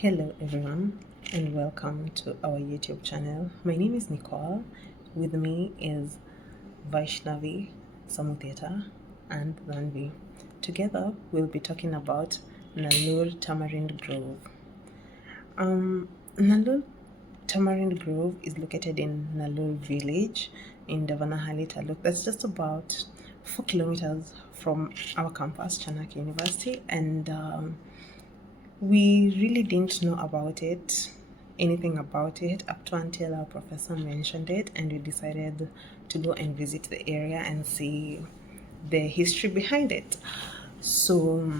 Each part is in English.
Hello everyone and welcome to our YouTube channel. My name is Nicole. With me is Vaishnavi, Samuteta and Dhanvi. Together we'll be talking about Nallur Tamarind Grove. Nallur Tamarind Grove is located in Nallur village in Davanahali Taluk. That's just about 4 kilometers from our campus, Chanak University, and we really didn't know anything about it up to until our professor mentioned it, and we decided to go and visit the area and see the history behind it. So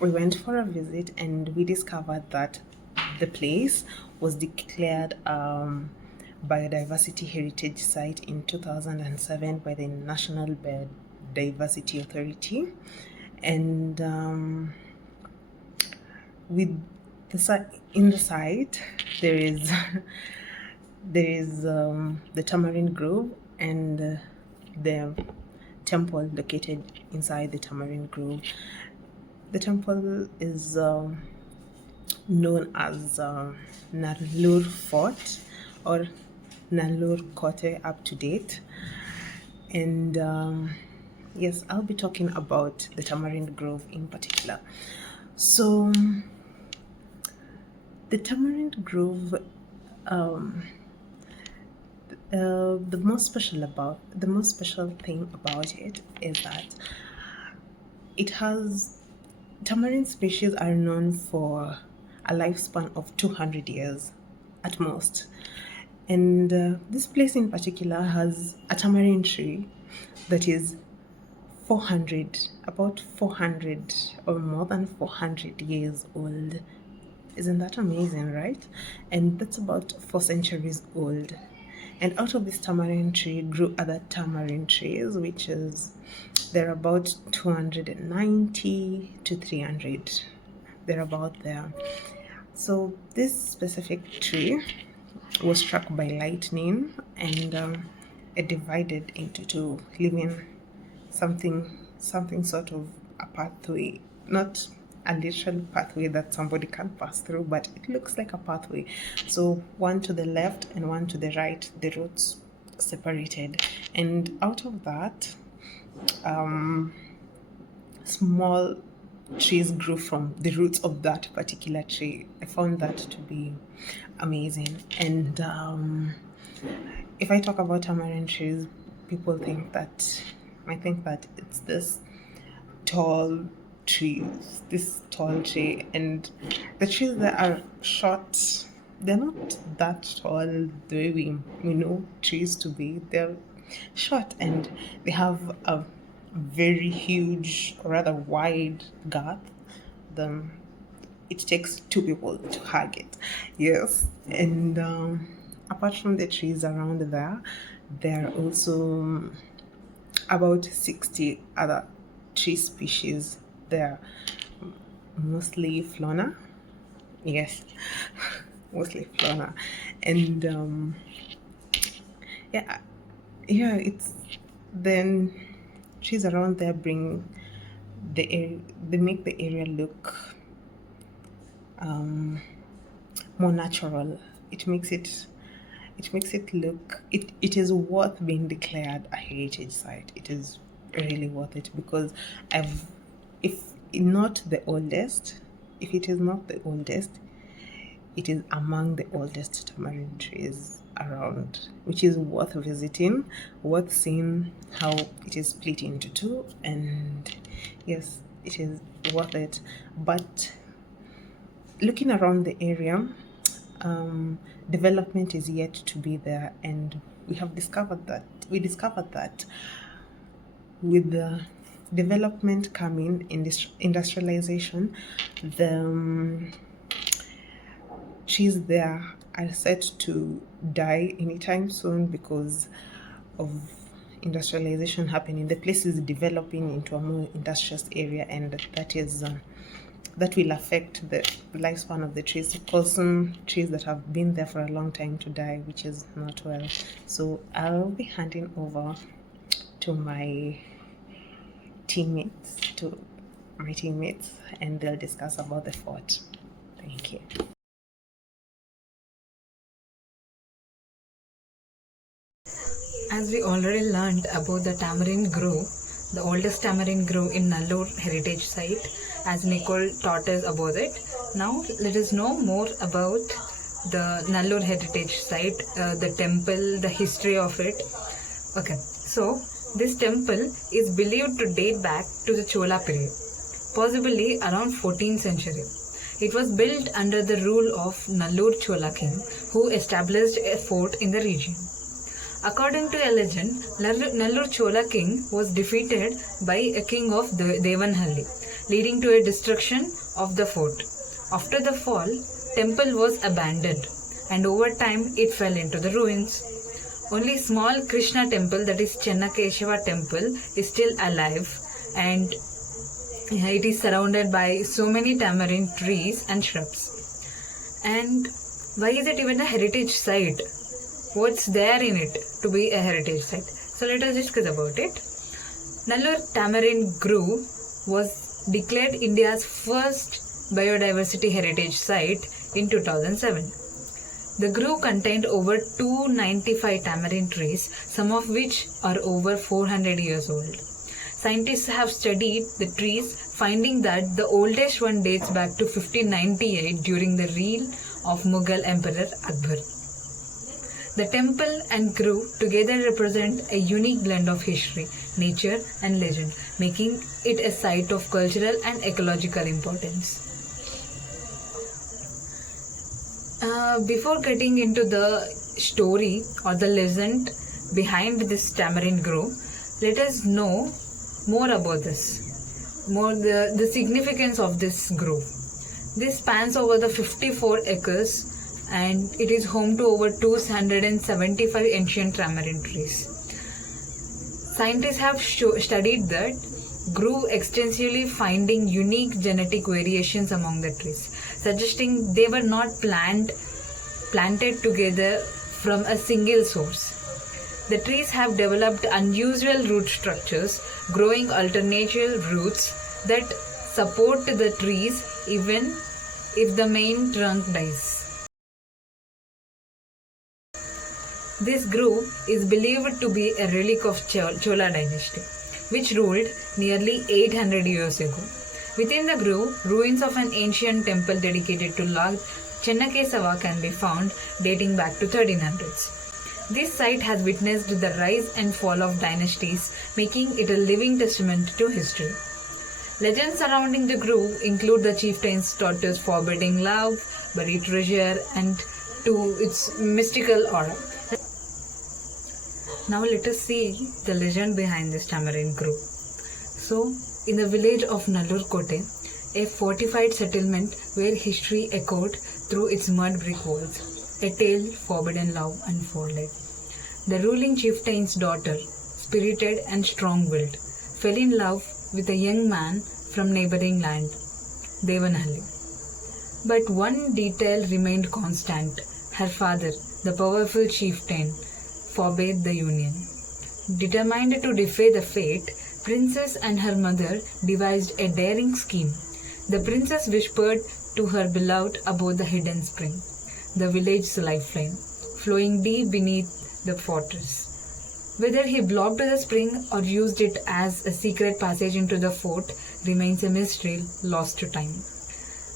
we went for a visit and we discovered that the place was declared Biodiversity Heritage Site in 2007 by the National Biodiversity Authority, and with in the site there is the Tamarind Grove and the temple located inside the Tamarind Grove. The temple is known as Nallur Fort or Nallur Kote up to date, and yes, I'll be talking about the Tamarind Grove in particular. So the Tamarind Grove, the most special thing about it is that it has tamarind species are known for a lifespan of 200 years at most, and this place in particular has a tamarind tree that is about 400 or more than 400 years old. Isn't that amazing, right? And that's about 4 centuries old. And out of this tamarind tree grew other tamarind trees, which is they're about 290 to 300. They're about there. So this specific tree was struck by lightning, and it divided into two, leaving something sort of a pathway, not a literal pathway that somebody can pass through, but it looks like a pathway. So one to the left and one to the right, the roots separated, and out of that small trees grew from the roots of that particular tree. I found that to be amazing. And if I talk about tamarind trees, people think that it's this tall tree, and the trees that are short, they're not that tall the way we know trees to be. They're short and they have a very huge, or rather wide girth. It takes two people to hug it. Yes, and apart from the trees around there are also about 60 other tree species there, mostly fauna. Yes, mostly fauna, and yeah, it's then trees around there bring they make the area look more natural. It makes it look, it is worth being declared a heritage site. It is really worth it because if not the oldest, if it is not the oldest, it is among the oldest tamarind trees around, which is worth visiting, worth seeing how it is split into two, and yes, it is worth it. But looking around the area, development is yet to be there, and we discovered that with the development coming in this industrialization, the trees there are set to die anytime soon because of industrialization happening. The place is developing into a more industrious area, and that will affect the lifespan of the trees, causing trees that have been there for a long time to die, which is not well. So I'll be handing over to my teammates, and they'll discuss about the fort. Thank you. As we already learned about the Tamarind Grove, the oldest Tamarind Grove in Nallur Heritage Site, as Nicole taught us about it, now let us know more about the Nallur Heritage Site, the temple, the history of it. Okay, so this temple is believed to date back to the Chola period, possibly around 14th century. It was built under the rule of Nallur Chola king, who established a fort in the region. According to a legend, Nallur Chola king was defeated by a king of Devanhalli, leading to a destruction of the fort. After the fall, temple was abandoned, and over time it fell into the ruins. Only small Krishna temple, that is Chennakeshava temple, is still alive, and it is surrounded by so many tamarind trees and shrubs. And why is it even a heritage site? What's there in it to be a heritage site? So let us discuss about it. Nallur Tamarind Grove was declared India's first biodiversity heritage site in 2007. The grove contained over 295 tamarind trees, some of which are over 400 years old. Scientists have studied the trees, finding that the oldest one dates back to 1598 during the reign of Mughal Emperor Akbar. The temple and grove together represent a unique blend of history, nature and legend, making it a site of cultural and ecological importance. Before getting into the story or the legend behind this tamarind grove, let us know more about this, the significance of this grove. This spans over the 54 acres and it is home to over 275 ancient tamarind trees. Scientists have studied that grew extensively, finding unique genetic variations among the trees, suggesting they were not planted together from a single source. The trees have developed unusual root structures, growing alternative roots that support the trees even if the main trunk dies. This grove is believed to be a relic of Chola Dynasty, which ruled nearly 800 years ago. Within the grove, ruins of an ancient temple dedicated to Lord Chennakeshava can be found, dating back to 1300s. This site has witnessed the rise and fall of dynasties, making it a living testament to history. Legends surrounding the grove include the chieftain's daughter's forbidding love, buried treasure, and to its mystical aura. Now let us see the legend behind this tamarind grove. So, in the village of Nallur Kote, a fortified settlement where history echoed through its mud brick walls, a tale forbidden love unfolded. The ruling chieftain's daughter, spirited and strong-willed, fell in love with a young man from neighboring land, Devanhalli. But one detail remained constant. Her father, the powerful chieftain, forbade the union. Determined to defy the fate, princess and her mother devised a daring scheme. The princess whispered to her beloved about the hidden spring, the village's lifeline, flowing deep beneath the fortress. Whether he blocked the spring or used it as a secret passage into the fort remains a mystery lost to time.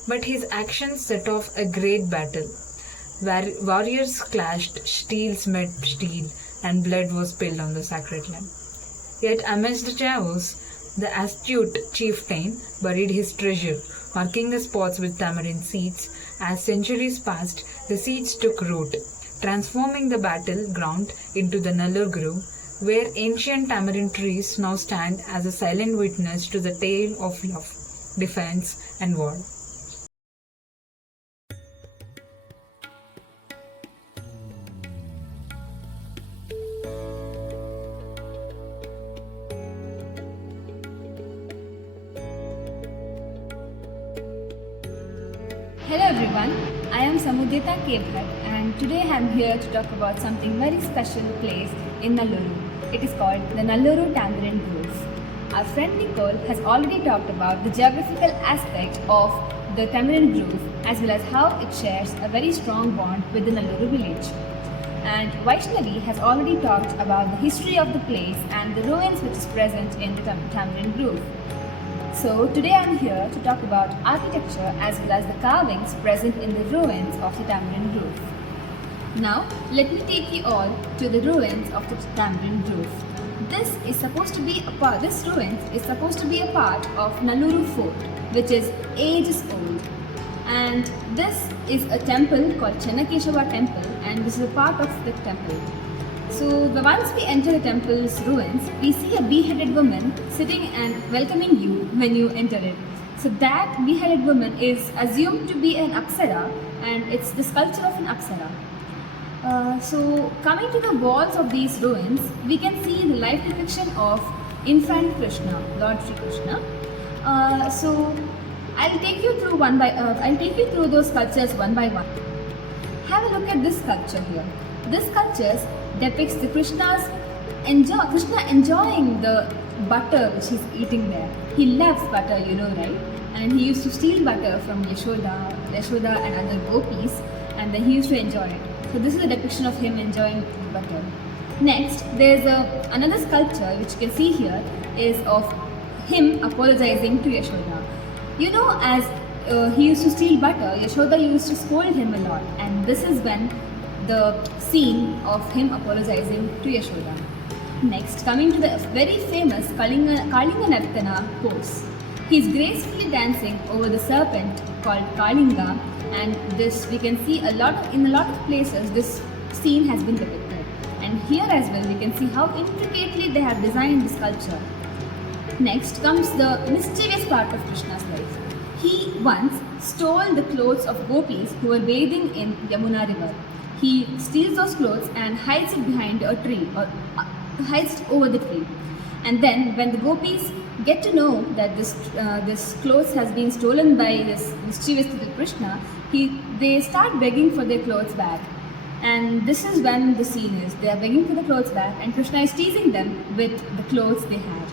But his actions set off a great battle. Warriors clashed, steels met steel, and blood was spilled on the sacred land. Yet amidst the chaos, the astute chieftain buried his treasure, marking the spots with tamarind seeds. As centuries passed, the seeds took root, transforming the battleground into the Nallur Grove, where ancient tamarind trees now stand as a silent witness to the tale of love, defense, and war. Hello everyone, I am Samudita Kebhar and today I am here to talk about something very special place in Nalluru. It is called the Nallur Tamarind Grove. Our friend Nicole has already talked about the geographical aspect of the Tamarind Grove as well as how it shares a very strong bond with the Nallur village. And Vaishnavi has already talked about the history of the place and the ruins which is present in the Tamarind Grove. So today I am here to talk about architecture as well as the carvings present in the ruins of the Tamarind Grove. Now let me take you all to the ruins of the Tamarind Grove. This ruins is supposed to be a part of Nallur Fort, which is ages old. And this is a temple called Chennakeshava Temple, and this is a part of the temple. So once we enter the temple's ruins, we see a beheaded woman sitting and welcoming you when you enter it. So that beheaded woman is assumed to be an Apsara, and it's the sculpture of an Apsara. So coming to the walls of these ruins, we can see the life depiction of infant Krishna, Lord Shri Krishna. So I'll take you through those sculptures one by one. Have a look at this sculpture here. This sculpture depicts the Krishna enjoying the butter which he's eating there. He loves butter, you know, right? And he used to steal butter from Yashoda and other gopis, and then he used to enjoy it. So this is a depiction of him enjoying butter. Next, there's another sculpture which you can see here is of him apologizing to Yashoda. You know, as he used to steal butter, Yashoda used to scold him a lot, and this is when the scene of him apologizing to Yashoda. Next, coming to the very famous Kalinga Nartana pose. He is gracefully dancing over the serpent called Kalinga, and this we can see in a lot of places this scene has been depicted. And here as well we can see how intricately they have designed the sculpture. Next comes the mysterious part of Krishna's life. He once stole the clothes of gopis who were bathing in Yamuna river. He steals those clothes and hides it behind a tree, or hides it over the tree. And then when the gopis get to know that this clothes has been stolen by this mischievous little Krishna, they start begging for their clothes back. And this is when the scene is. They are begging for the clothes back, and Krishna is teasing them with the clothes they had.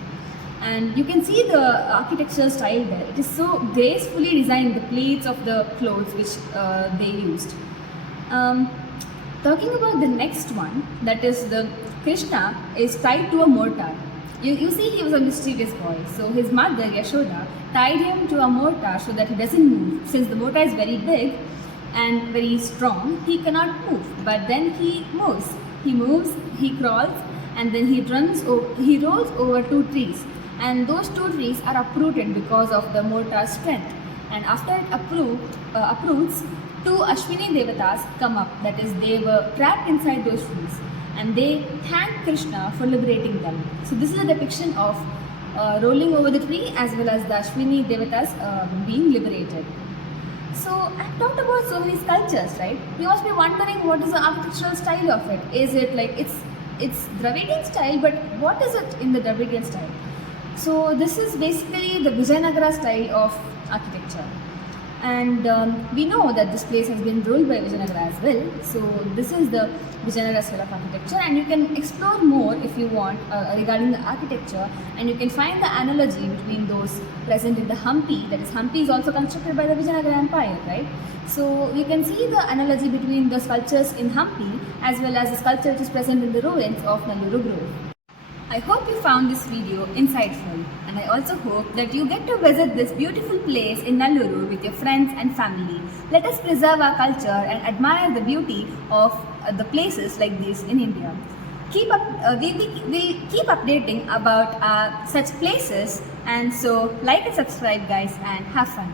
And you can see the architectural style there. It is so gracefully designed, the pleats of the clothes which they used. Talking about the next one, that is the Krishna is tied to a mortar. You see, he was a mischievous boy. So his mother, Yashoda, tied him to a mortar so that he doesn't move. Since the mortar is very big and very strong, he cannot move. But then he moves. He moves, he crawls, and then he rolls over two trees. And those two trees are uprooted because of the mortar's strength. And after it uproots, two Ashwini Devatas come up. That is, they were trapped inside those trees. And they thank Krishna for liberating them. So this is a depiction of rolling over the tree as well as the Ashwini Devatas being liberated. So I've talked about so many sculptures, right? You must be wondering what is the architectural style of it. Is it like it's Dravidian style, but what is it in the Dravidian style? So this is basically the Vijayanagara style of architecture. And we know that this place has been ruled by Vijayanagara as well. So this is the Vijayanagara style of architecture, and you can explore more if you want regarding the architecture, and you can find the analogy between those present in the Hampi. That is, Hampi is also constructed by the Vijayanagara Empire, right? So you can see the analogy between the sculptures in Hampi as well as the sculpture which is present in the ruins of Nallur Grove. I hope you found this video insightful, and I also hope that you get to visit this beautiful place in Nalluru with your friends and family. Let us preserve our culture and admire the beauty of the places like these in India. We keep updating about such places, and so like and subscribe guys, and have fun.